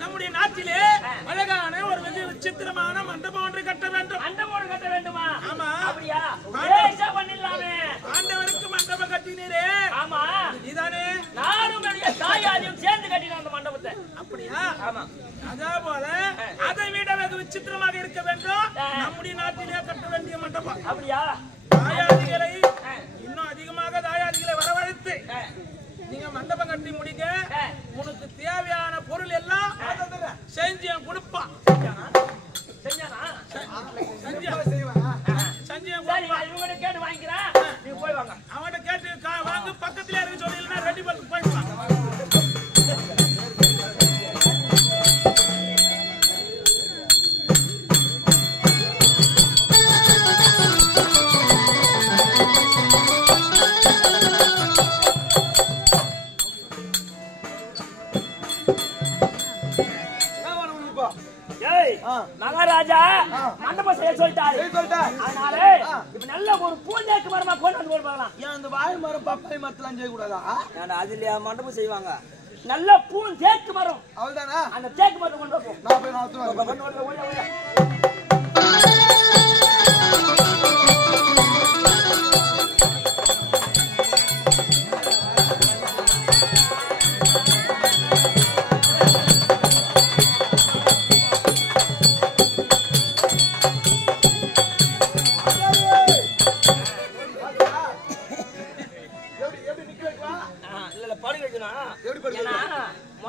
நம்முடைய நாட்டிலே அழகான ஒரு வெகு விசித்திரமான மண்டபம் ஒன்று கட்ட வேண்டும். மண்டபம் ஒன்று கட்ட வேண்டுமா? ஆமா. அப்படியா? பேஷா பண்ணிடலாமே. ஆண்டவருக்கு மண்டபம் கட்டினீரே. ஆமா. நீதானே? நானும் என்னுடைய தாயாரையும் சேர்ந்து கட்டினோம் அந்த மண்டபத்தை. அப்படியா? ஆமா. அதே போல அதை விட வெகு விசித்திரமாக இருக்க வேண்டும் நம்முடைய நாட்டிலே கட்ட வேண்டிய மண்டபம். அப்படியா? தாயாதிகளை இன்னும் அதிகமாக தாயாதிகளை வரவழைத்து நீங்க மண்டபம் கட்டி முடிக்க உனக்கு தேவையான பொருள் எல்லாம் செஞ்சு கொடுப்பான். கேட்டு வாங்கிக்கிறேன். நீங்க போய் வாங்க. அவன்கிட்ட கேட்டு வாங்க. பக்கத்துல இருக்கு சொல்லி ரெடி பண்ணி போயிடுவாங்க. மகாராஜா மண்டபம் செய்ய சொல்லிட்டாரு. அதனால இப்ப நல்ல ஒரு பூஞ்சேக்கு மரமா கொண்டு வந்து போடலாம். ஏன் அந்த வாழை மரம் பப்பாளி மரத்தெல்லாம் செய்ய கூடாதா? அதுல மண்டபம் செய்வாங்க. நல்ல பூஞ்சேக்கு மரம் அவ்வளவுதானா? அந்த தேக்கு மரம் கொண்டு வைப்போம். நான் போய்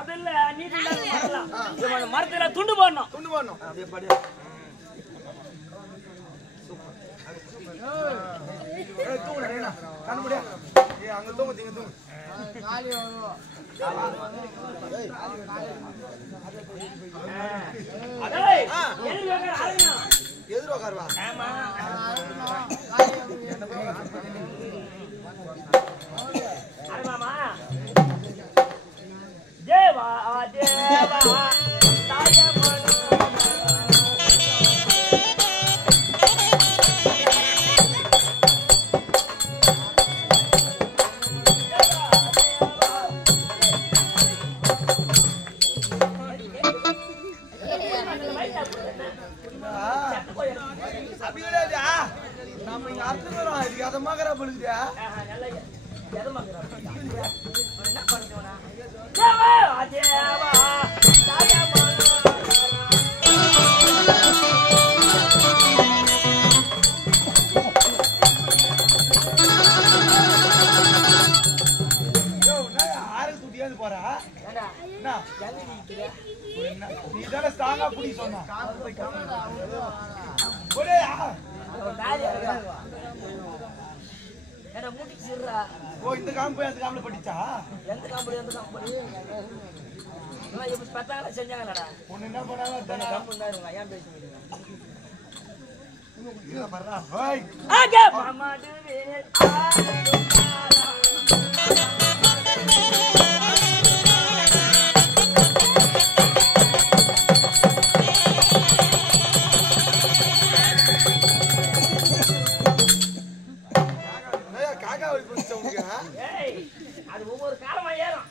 முதல்ல மரத்துல துண்டு போடணும். எதிர்வாருவா தேவா தேவா நம்ம இங்க அர்த்தம் இதுக்கு அதை மகரா பொழுதுயா போறா நீ தானே ஸ்ட்ராங்கா புடி சொன்ன இந்த காம்பு அந்த காம்புல படிச்சா எந்த காம்பு செஞ்சாங்கடா ஒண்ணு என்ன பண்ணாங்க ஏன் பேசுறீங்க அது ஒவ்வொரு காலமா ஏறும்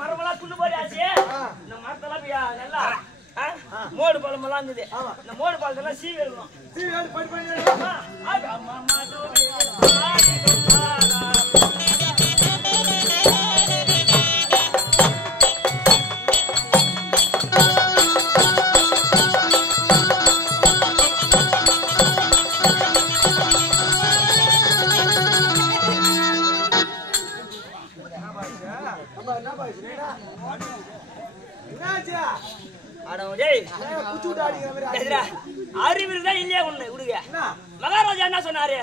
மரமெல்லாம் துண்டு போடாச்சு. இந்த மரத்தெல்லாம் நல்லா மோடு பழமெல்லாம் இருந்தது. இந்த மோடு பழத்தெல்லாம் சீவி எழுதணும். அறிவியல் தான் இல்லையா ஒண்ணு விடுங்க. மகாராஜா என்ன சொன்னாரு?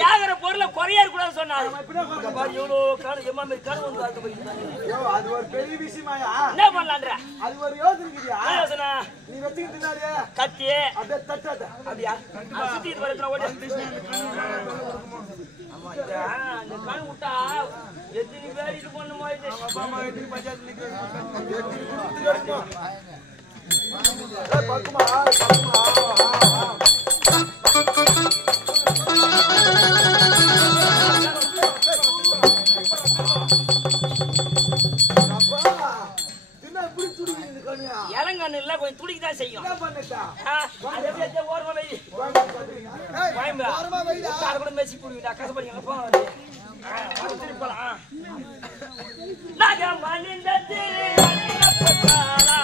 கேக்குற பொருளை குறையா கூடாது சொன்னாரு. அது ஒரு பெரிய விஷயமாயா? என்ன பண்ணலான்ற அது ஒரு யோசனை யோசனை. நீ வச்சுக்கிட்டு கத்தி அப்படியே தட்டாத அப்படியா சுத்தி ஓடி அந்த கண் விட்டா எத்தனை பேர் இது பண்ணுமோ துடிக்குது கண்ணியா இளங்கண்ணு இல்ல கொஞ்சம் துடிக்கதான் செய்யும் என்ன பண்ணட்டா அது எப்படி ஓரமா வை வாய்ம்பா ஓரமா வைடா கார கூட மெசி புடிடா கசப்படிங்க போ திருப்பி போலாம் நாகம் மணிந்த திரு அணியப்பட்டாளா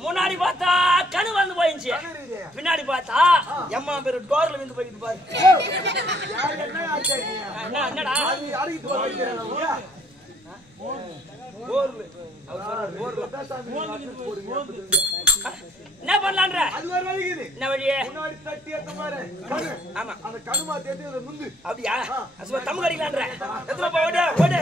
முன்னாடி பார்த்தா கணு வந்து போயிடுச்சு பின்னாடி பார்த்தா எம்மா பேரு டோர்ல வந்து போயிட்டு பாரு என்னடா என்ன பண்ணலான்ற என்ன வழியே ஆமா அப்படியா தம்பு கடிக்கலான்ற எத்தனை ஓடு ஓடு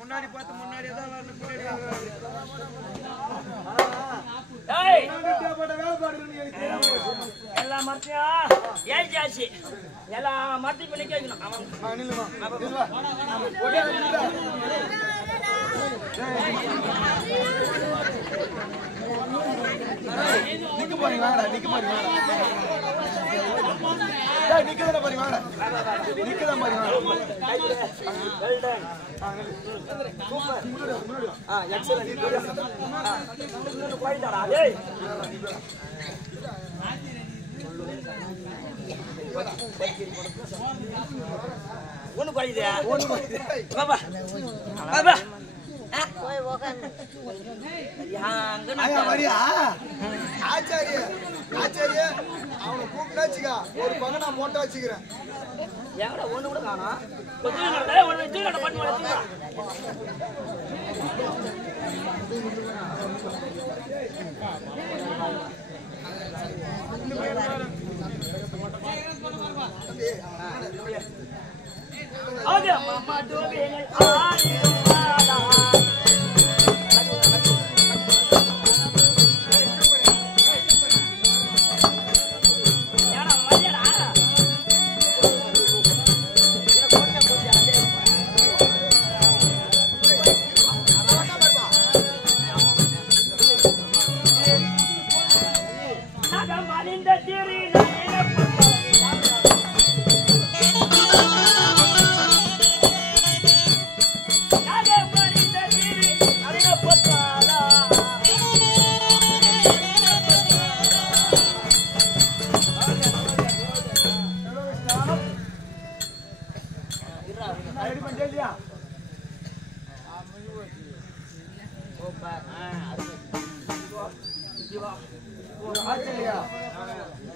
முன்னாடி பார்த்து முன்னாடியே தான் எல்லா மரத்தையும் ஏழ்ச்சாச்சு எல்லா மரத்தையும் பண்ணி கேட்கணும் நிக்க போறீங்க வாங்கடா நிக்க போறீங்க டேய் நிக்கறத பாருங்க வாங்கடா நிக்கறத பாருங்க வெல் டன் சூப்பர் எக்ஸலென்ட் போய்டா டேய் ஒண்ணு படிதே பாபா பாபா போய் உட்கார்ந்து ஐயா வரியா ஆச்சாரியா ஆச்சாரியா அவனை கூப்பிட்டாச்சுக்கா ஒரு பக்கம் நான் மோட்டா வச்சுக்கிறேன் எங்கடா ஒண்ணு கூட காணோம் கொஞ்சம் நடடா ஒண்ணு தூக்கட பண்ணி வச்சுடா ஆகே மாமா டோபேனை ஆடிவாடா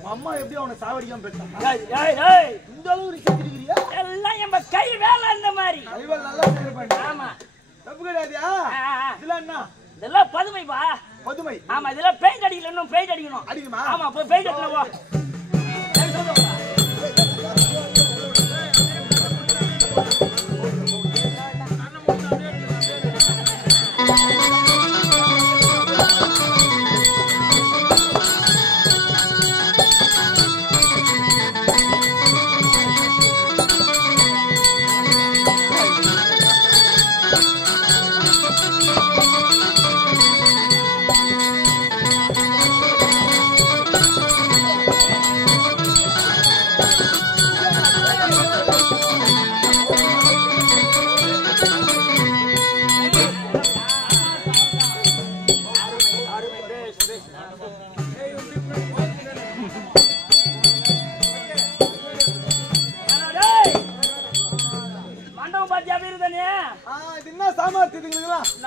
அம்மா எப்படி அவனை சாவடிக்காம பெற்றாங்க இந்த அளவு ரிச்சிருக்கிறியா எல்லாம் நம்ம கை வேலை அந்த மாதிரி ஐவல் நல்லா செய்யறேன் ஆமா தப்பு கிடையாதுயா இதெல்லாம் என்ன இதெல்லாம் பதுமைப்பா பதுமை ஆமா இதெல்லாம் பெயிண்ட் அடிக்கல இன்னும் பெயிண்ட் அடிக்கணும் அடிக்குமா ஆமா போய் பெயிண்ட் அடிக்கணும் போ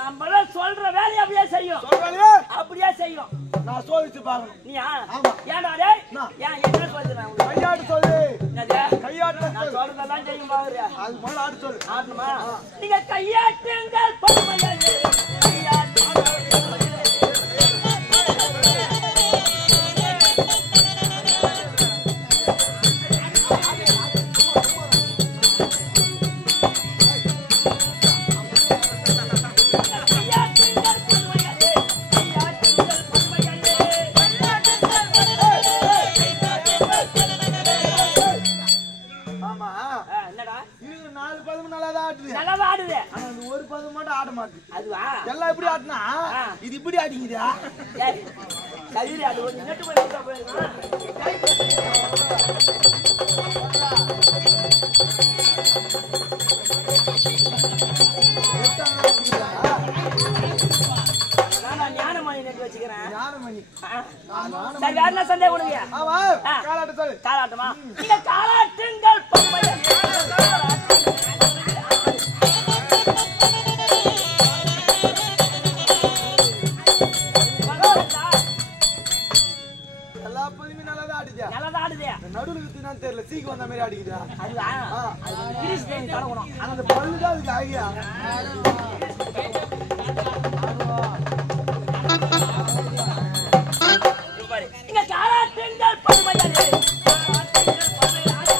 நம்மள சொல்ற வேலையை அப்படியே செய்யும். சொல்றானே அப்படியே செய்யும். நான் சோதிச்சு பார்க்கணும். நீயா? ஆமா. ஏன்டா டேய்? நான். ஏன் என்ன சொல்றேன் உங்களுக்கு? கையாட்டு சொல்லு. என்னது? கையாட்டு நான் சொல்றதெல்லாம் செய்யும் பாரு. அது முதல்ல ஆட்டு சொல்லு. ஆடணுமா? நீங்க கையாட்டுங்கள் பொறுமையாலே. கையாட்டுங்கள் பொறுமையாலே. ஆமா. என்னடா? இது 4 பதம் நல்லாதான் ஆட்டுது. நல்லா ஆடுது. ஆனா அந்த ஒரு பதம் மட்டும் ஆட மாட்டுது. அதுவா? எல்லாம் எப்படி ஆட்டுனா இது இப்படி ஆடிங்குதா? ஏய், கயிறு அது ஒரு நெட்டு பண்ணி போயிருக்கா? நான் ஞானமணி நெட்டு வச்சுக்கிறேன். ஞானமணி. சரி, வேற என்ன சந்தேகம் உனக்கு? ஆமா. காலாட்ட சொல்லு. காலாட்டமா? நீங்க காலாட்டுங்கள் பொறுமையாலே. எல்லா பதமே நல்லாதான் ஆடுதா? நல்லாதான் ஆடுது. நடுவுல வித்துனான்னு தெரியல. சீக்கு வந்த மாதிரி அடிக்குதா? அதுவா? அது கிரீஸ் தேவி தடவணும். ஆனா அந்த பல்லு தான் அதுக்கு ஆகியா? நீங்க காலாட்டுங்கள் பொறுமையாலே. காலாட்டுங்கள் பொறுமையாலே.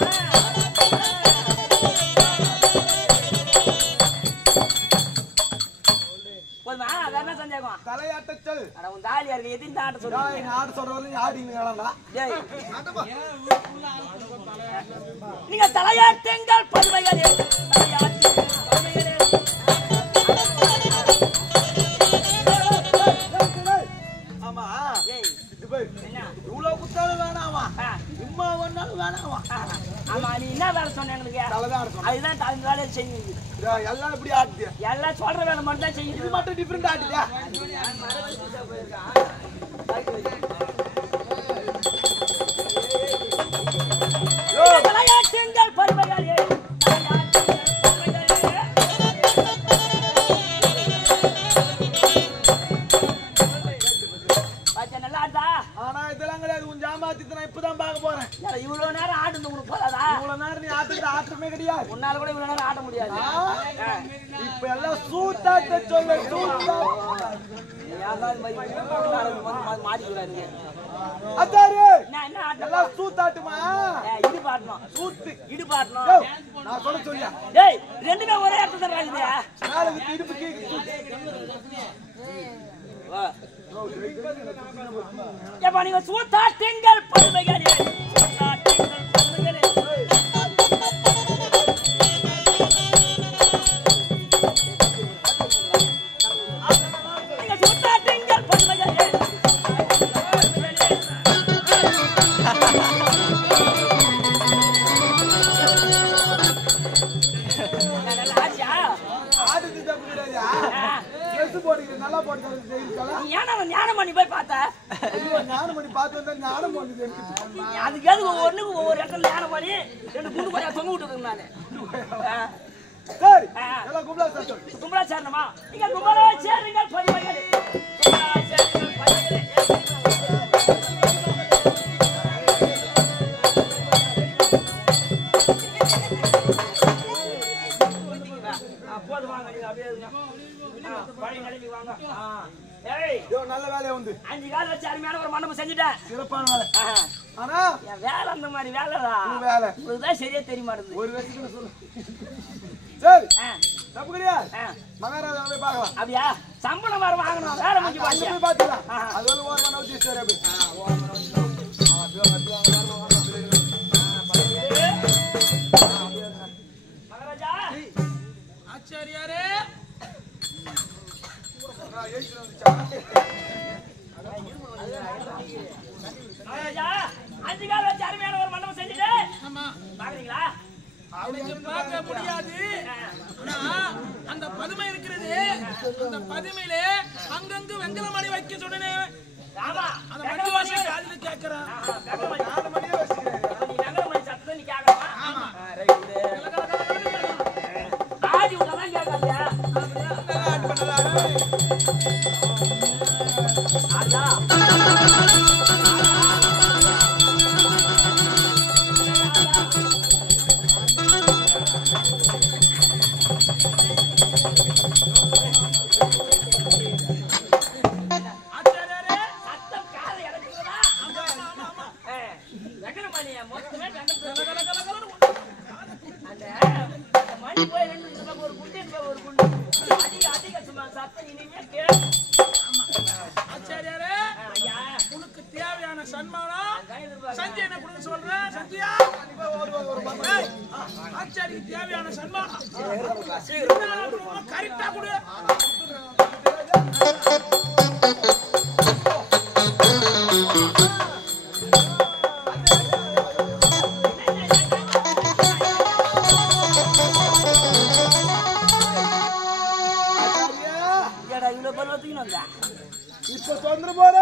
போதுமா? வேற என்ன சந்தேகம்? தலையாட்ட சொல்லு. அட உன் தாலியா இருக்க எதிர்த்து ஆட்ட சொல்லுங்க. நீ ஆட சொல்றவங்க நீ ஆடிங்களாடா? டேய், நீங்க தலையாட்டுங்கள் பொறுமையாலே. தலையாட்டுங்கள் பொறுமையாலே. ஆமா. ஏய், இது பாரு. என்ன? இவ்வளவு குத்தாலும் வேணாமா? ஆ, இம்மா ஒன்னாலும் வேணாமா? ஆ. ஆமா, நீ என்ன வேலை சொன்ன எங்களுக்கு? தலைதான் ஆட சொன்னேன். அதுதான் அந்த வேலையை செய்யுங்க. எல்லாம் இப்படி ஆடுதியா? எல்லாம் சொல்ற வேலை மட்டும் தான் இது செய்யுது. மட்டும் டிஃபரெண்ட் ஆடுதியா? தலையாட்டுங்கள் பொறுமையாலே. தலையாட்டுங்கள் பொறுமையாலே. பாத்தியா, நல்லா ஆடுதா? ஆனா இதெல்லாம் கிடையாது. உன் ஜாமாத்தி நான் இப்பதான் பார்க்க போறேன். ஏடா, இவ்வளவு நேரம் ஆடுந்து உனக்கு போதாதா? இவ்வளவு நேரம் நீ ஆட்டுறது ஆட்டமே கிடையாது. உன்னால கூட இவ்வளவு நேரம் ஆட முடியாது. இப்ப எல்லாம் சூத்தாட்ட சொல்லு. சூத்தா யாராவது மாட்டிக்கிறாரு. அத்தாரு என்ன ஆட்டம்? எல்லாம் சூத்தாட்டுமா? இடு பாட்டணும். சூத்து. இடு பாட்டணும். யோவ், நான் சொல்ல சொல்லியா? டேய், ரெண்டுமே ஒரே இடத்துல தான் இருக்குது. மேல விட்டு இடுப்பு கீழே சூத்து. ஏப்பா, நீங்க சூத்தாட்டுங்கள் பொறுமையாலே. சூத்தாட்டுங்கள் பொறுமையாலே. நீங்க சூத்தாட்டுங்கள் பொறுமையாலே. நல்லா ஆச்சா? ஆடுது தப்பு கிடையாது. ட்ரெஸ் போடுறது நல்லா போட்டு நீ ஏன்னா ஞானமணி போய் பார்த்த? ஞானம் பண்ணி பார்த்து வந்தா ஞானம் பண்ணுது எனக்கு. அதுக்கு எதுக்கு ஒவ்வொன்றுக்கு ஒவ்வொரு இடத்துல ஞானமணி 2 குண்டு போய் தொங்க விட்டுருக்கேன் நானு. சரி எல்லாம் கும்பலா சார் சொல்லு. கும்பலா சேரணுமா? நீங்க கும்பலா சேருங்க பொறுமையாலே. கும்பலா சேருங்க பொறுமையாலே. போது வாங்க, நீங்க அப்படியே இருங்க. பழைய நிலைக்கு வாங்க. ஏய், நல்ல வேலையை வந்து 5 கால் வச்சு அருமையான ஒரு மண்டபம் செஞ்சுட்டேன். சிறப்பான வேலை. ஆனா என் வேலை அந்த மாதிரி வேலைதான். உன் வேலை இதுதான் சரியா தெரிய மாட்டேங்குது. ஒரு வருஷத்துல சொல்லு. சரி ஆ, தப்பு கிடையாது. ஆ. மகாராஜா போய் பார்க்கலாம். அப்படியா? சம்பளம் வேற வாங்கணும். வேலை முடிஞ்சு அங்க போச்சு. போய் பார்த்துக்கலாம். அது வந்து ஓரமா நவுத்தி சார் அப்படி. மகாராஜா, ஆச்சாரியாரே, மகாராஜா, 5 கால் வச்சு அருமையான ஒரு மண்டபம் செஞ்சுட்டு பாக்குறீங்களா? அவனுக்கு பார்க்க முடியாது. ஆனா அந்த பதுமை இருக்கிறது. அந்த பதுமையிலே அங்கங்கு வெங்கலமணி வைக்க சொன்னேன். ஆமா, அந்த மண்டவாசி காதுல கேட்கிறான். வெங்கலமணி. 4 மணியே வச்சுக்கிறேன். அப்ப நீ வெங்கலமணி சத்தத்தை நீ கேட்கணுமா? ஆமா. ஆடி விட்டாதான் கேட்காது. நல்லா ஆட்டு பண்ணலாம். சஞ்சய் என்ன கொடுக்க சொல்றேன் சந்தியா ஆச்சாரிக்கு தேவையான சன்மானம் கரெக்டா கொடு இப்ப தொந்தர போற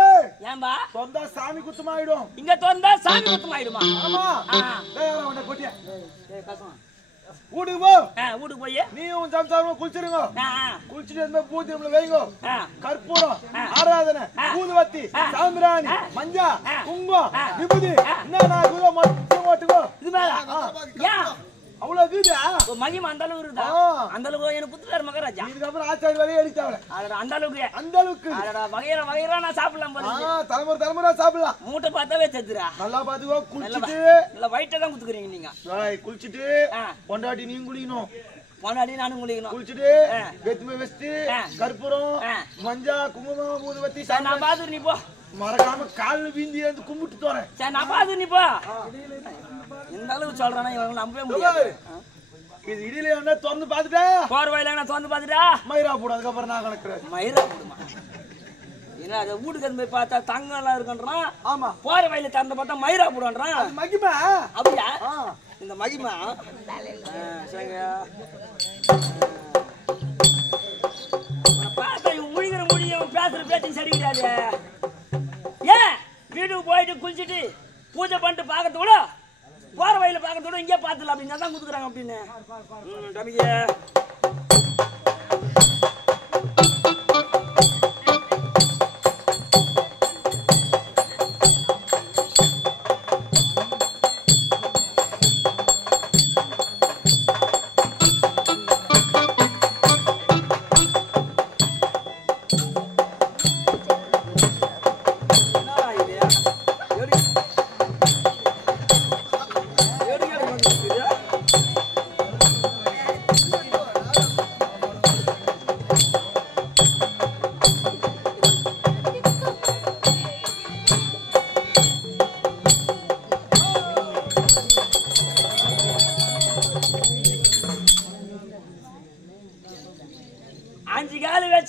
ஏன்பா தொந்தா சாமி குத்தமாயிடும் இங்க தொந்தா சாமி குத்தமாயிடுமா ஆமா ஆ. உன்னை கொட்டிய ஏய் கசம் வீட்டுக்கு போ வீட்டுக்கு போய் நீயும் சம்சாரமும் குளிச்சிருங்க குளிச்சுட்டு இருந்தா பூத்திரம்ல வைங்க கற்பூரம் ஆராதனை ஊதுவத்தி சாம்பிராணி மஞ்சா குங்குமம் விபூதி என்ன மட்டும் ஓட்டுக்கோ இது மேல ஏன் அவ்வளவு இருக்குதா மகிமா அந்த அளவுக்கு இருக்குதா அந்த அளவுக்கு எனக்கு புத்துட்டாரு மகாராஜா இதுக்கப்புறம் ஆச்சாரி வரையும் அடித்தாவல அந்த அளவுக்கு அந்த அளவுக்கு வகையற வகையறா நான் சாப்பிடலாம் போல தலைமுறை தலைமுறை சாப்பிடலாம் மூட்டை பார்த்தாவே செத்துறா நல்லா பாத்துக்கோ குளிச்சுட்டு இல்ல வயிற்ற தான் குத்துக்கிறீங்க நீங்க குளிச்சுட்டு பொண்டாட்டி நீங்க குளிக்கணும் பொண்டாட்டி நானும் குளிக்கணும் குளிச்சுட்டு வெத்துமை வச்சுட்டு கற்பூரம் மஞ்சா குங்குமம் ஊதுவத்தி நான் பாத்து நீ போ மறக்காம கால்ல வீந்தி வந்து கும்பிட்டு தோறேன் சரி நான் பாத்து நீ போ இந்த அளவுக்கு சொல்றானா இவங்க நம்பவே முடியாது இது இடியில என்ன திறந்து பாத்துட்டா போற வயல நான் திறந்து பாத்துட்டா மயிரா போடு அதுக்கப்புறம் நான் கணக்குறேன் மயிரா போடுமா ஏன்னா அதை வீட்டுக்கு போய் பார்த்தா தங்கம் எல்லாம் இருக்குன்றான் ஆமா போற வயல திறந்து பார்த்தா மயிரா போடுன்றான் மகிமா அப்படியா இந்த மகிமா சரிங்க பார்த்தா இவன் முழிகிற முடியும் பேசுற பேச்சு சரி கிடையாது ஏன் வீட்டுக்கு போயிட்டு குளிச்சுட்டு பூஜை பண்ணிட்டு பார்க்கறது கூட போற வயல பார்க்கறது கூட இங்கே பார்த்துல அப்படின்னு தான் குடுக்குறாங்க அப்படின்னு தம்பிங்க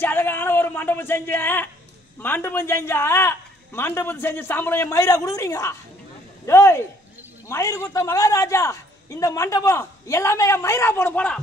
அழகான ஒரு மண்டபம் செஞ்சேன் மண்டபம் செஞ்ச சாம்பளம் மயிரா கொடுக்குறீங்க ஏய் மயிர் குத்த மகாராஜா இந்த மண்டபம் எல்லாமே மயிரா போட போடா